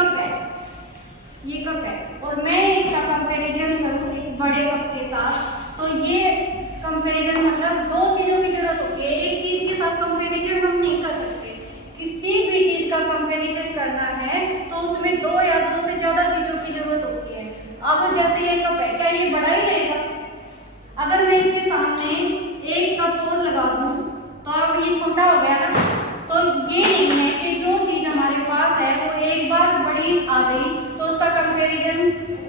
Cup है, ये cup है, और मैं इसका कंपैरिजन करूँ एक बड़े कप के साथ, तो ये कंपैरिजन मतलब दो चीज़ों की जरूरत होती है। एक चीज़ के साथ कंपैरिजन हम नहीं कर सकते। किसी भी चीज़ का कंपैरिजन करना है तो उसमें दो या दो से ज़्यादा चीज़ों की जरूरत होती है। अब जैसे ये कप है, क्या ये बड़ा ही रहेगा? अगर मैं इसके सामने एक कप और लगा दूँ तो अब ये छोटा हो गया ना। तो ये नहीं है कि जो चीज़ हमारे पास है वो एक बार बड़ी आ गई तो उसका कंपैरिजन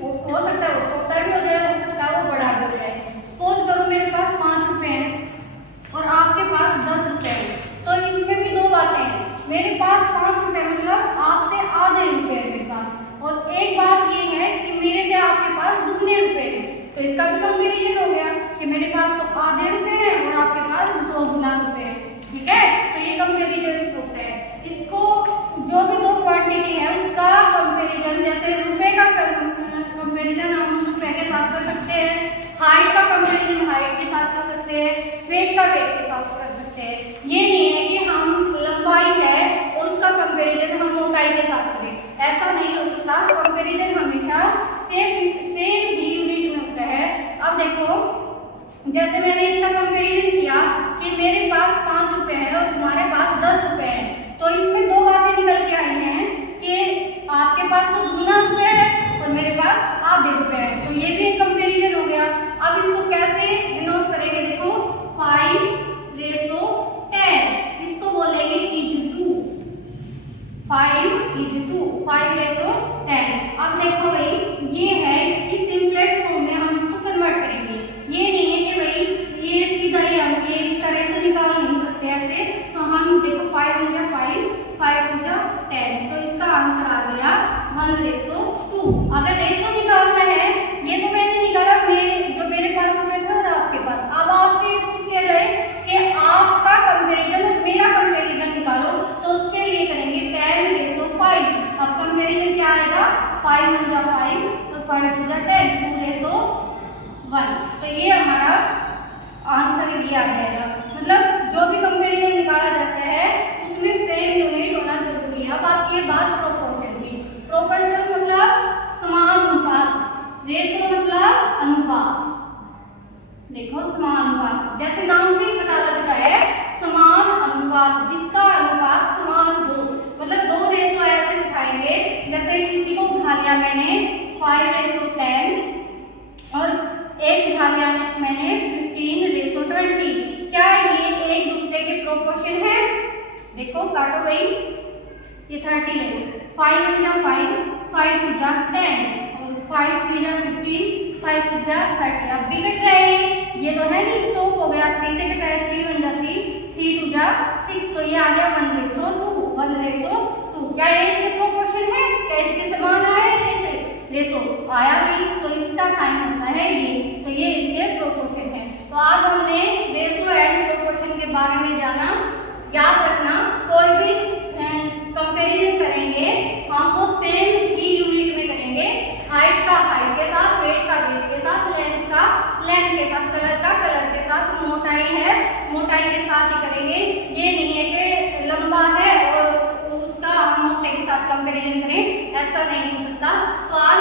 हो सकता है वो छोटा भी हो जाए, हो सकता है वो बड़ा भी हो जाए। सपोज करो मेरे पास 5 रुपए हैं और आपके पास 10 रुपए हैं, तो इसमें भी दो बातें हैं। मेरे पास 5 रुपए मतलब आपसे आधे रुपए है मेरे पास, और एक बात ये है कि मेरे से आपके पास दुगने रुपए हैं, तो इसका भी कंपैरिजन हो गया कि मेरे पास तो आधे रुपए हैं और आपके पास 2 गुना रुपए हैं। ठीक है, तो ये कंपैरिजन होता है। इसको जो भी दो क्वांटिटी है उसका कंपैरिजन, जैसे रुपए का कंपैरिजन हम रुपए के साथ कर सकते हैं, हाइट का कंपैरिजन हाइट के साथ कर सकते हैं, वेट का वेट के साथ कर सकते हैं। ये नहीं है कि हम लंबाई है और उसका कंपैरिजन हम मोटाई के साथ करें, ऐसा नहीं हो सकता। कंपैरिजन हमेशा सेम ही यूनिट में होता है। अब देखो, जैसे मैंने इसका कंपैरिजन किया कि मेरे पास 5 रुपए हैं और तुम्हारे पास 10 रुपए हैं, तो इसमें दो बातें निकल के आई हैं कि आपके पास तो दुगना रुपए है और मेरे पास आधे रुपए हैं, तो ये भी एक कंपैरिजन हो गया। अब इसको कैसे डिनोट करेंगे? देखो 5:10, इसको बोलेंगे इज टू, 5:10। अब देखो भाई, ये है इसकी सिंपलेस्ट फॉर्म में हम इसको कन्वर्ट करेंगे। ये नहीं है कि भाई ये सीधा ही हम ये इसका रेशो निकाल नहीं सकते ऐसे, तो हम देखो 5 1 जा 5, 5 2 जा 10, तो इसका आंसर आ गया 1:2। अगर रेशो निकालना है, ये तो मैंने निकाला जो मेरे पास रुपए थे और आपके पास। अब आपसे ये पूछ लिया जाए कि आपका कंपैरिजन और मेरा कंपैरिजन निकालो, तो उसके लिए करेंगे 10:5। अब कंपैरिजन क्या आएगा? 5 1 जा 5 और 5 2 जा 10, 2:1। तो ये हमारा आंसर ये आ जाएगा। मतलब जो भी कंपैरिजन निकाला जाता है उसमें सेम यूनिट होना जरूरी है। अब आती है बात प्रोपोर्शन की। प्रोपोर्शन मतलब समानुपात, रेशो मतलब अनुपात। देखो समानुपात, जैसे नाम से ही पता लगता है समान अनुपात, जिसका अनुपात समान हो। मतलब दो रेशो ऐसे उठाएंगे, जैसे किसी को उठा लिया मैंने 5:10 और एक उठा लिया मैंने 15:20। क्या ये एक दूसरे के प्रोपोर्शन है? देखो काटो भाई, ये 30 ले लो, 5 1 जा 5, 5 2 जा 10 और 5 3 जा 15, 5 6 जा 30। अब भी कट रहे हैं, ये तो है नहीं, स्टॉप हो गया। 3 से कटाया, 3 1 जा 3, 3 2 जा 6, तो ये आ गया 1:2। क्या ये इसके प्रोपोर्शन है? क्या इसके समान आया है? रेशो आया भी, तो इसका साइन होता है ये, तो ये इसके प्रोपोर्शन है। तो आज हमने रेशो एंड प्रोपोर्शन के बारे में जाना। याद रखना, कोई भी कंपैरिजन करेंगे हम वो सेम ही यूनिट में करेंगे। हाइट का हाइट के साथ, वेट का वेट के साथ, लेंथ का लेंथ के साथ, कलर का कलर के साथ, मोटाई है मोटाई के साथ ही करेंगे। ये नहीं है कि लंबा है और उसका हम मोटे के साथ कंपैरिजन करें, ऐसा नहीं हो सकता। तो आज